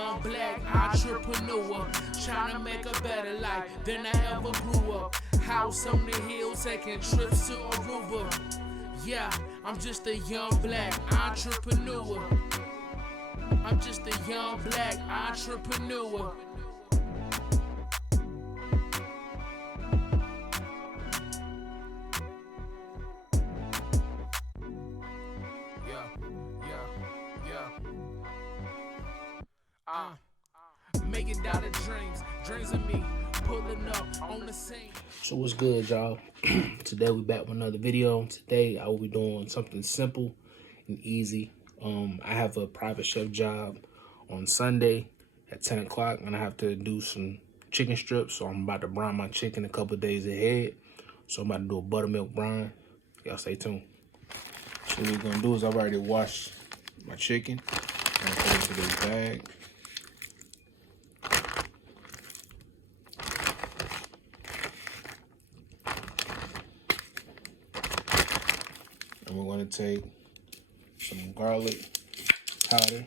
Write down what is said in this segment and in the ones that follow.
young black entrepreneur, trying to make a better life than I ever grew up. House on the hill, taking trips to Aruba. Yeah, I'm just a young black entrepreneur. I'm just a young black entrepreneur. Making down the dreams of me, pulling up on the scene. So what's good, y'all? Today we back with another video. Today I will be doing something simple and easy. I have a private chef job on Sunday at 10 o'clock, and I have to do some chicken strips. So I'm about to brine my chicken a couple of days ahead. So I'm about to do a buttermilk brine. Y'all stay tuned. So what we're gonna do is I've already washed my chicken. I'm gonna put it into this bag. And we're going to take some garlic powder.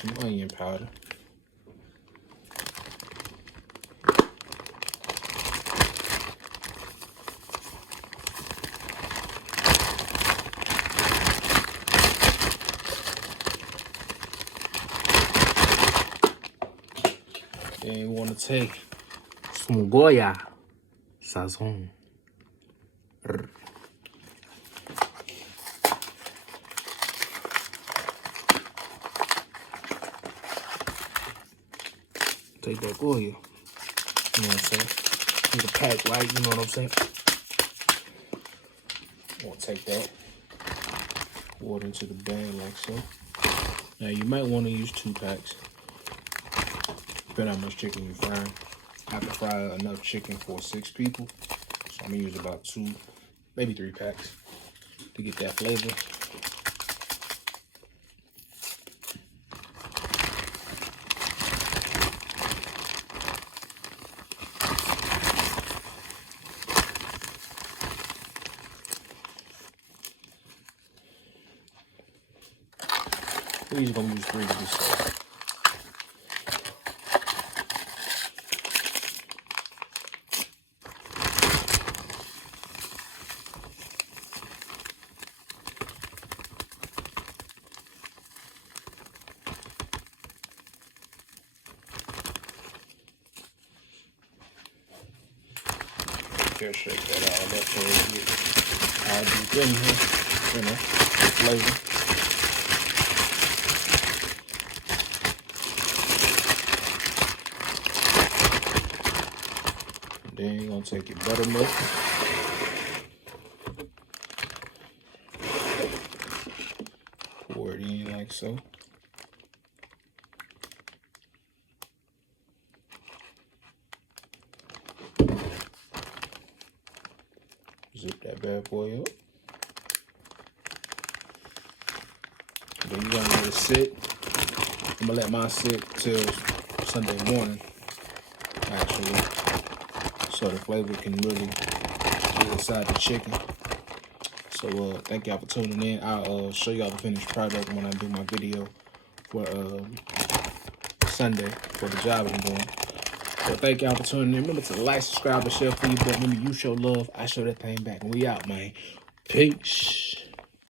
Some onion powder. Then you want to take some Goya sazon. Take that Goya. You know what I'm saying? Need a pack, right? You know what I'm saying? I'm gonna take that, pour it into the bag like so. Now you might want to use 2 packs. Depending on how much chicken you fry. I can fry enough chicken for 6 people. So I'm gonna use about 2, maybe 3 packs to get that flavor. We're just gonna use 3 to this sauce. Just shake that all up so it gets all deep in here, you know, flavor. Then you're gonna take your buttermilk. Pour it in like so. Zip that bad boy up. Then you're gonna let it sit. I'm gonna let mine sit till Sunday morning, actually, so the flavor can really get inside the chicken. So thank y'all for tuning in. I'll show y'all the finished product when I do my video for Sunday for the job I'm doing. So thank y'all for tuning in. Remember to like, subscribe, and share for you. But remember, you show love, I show that thing back. And we out, man. Peace.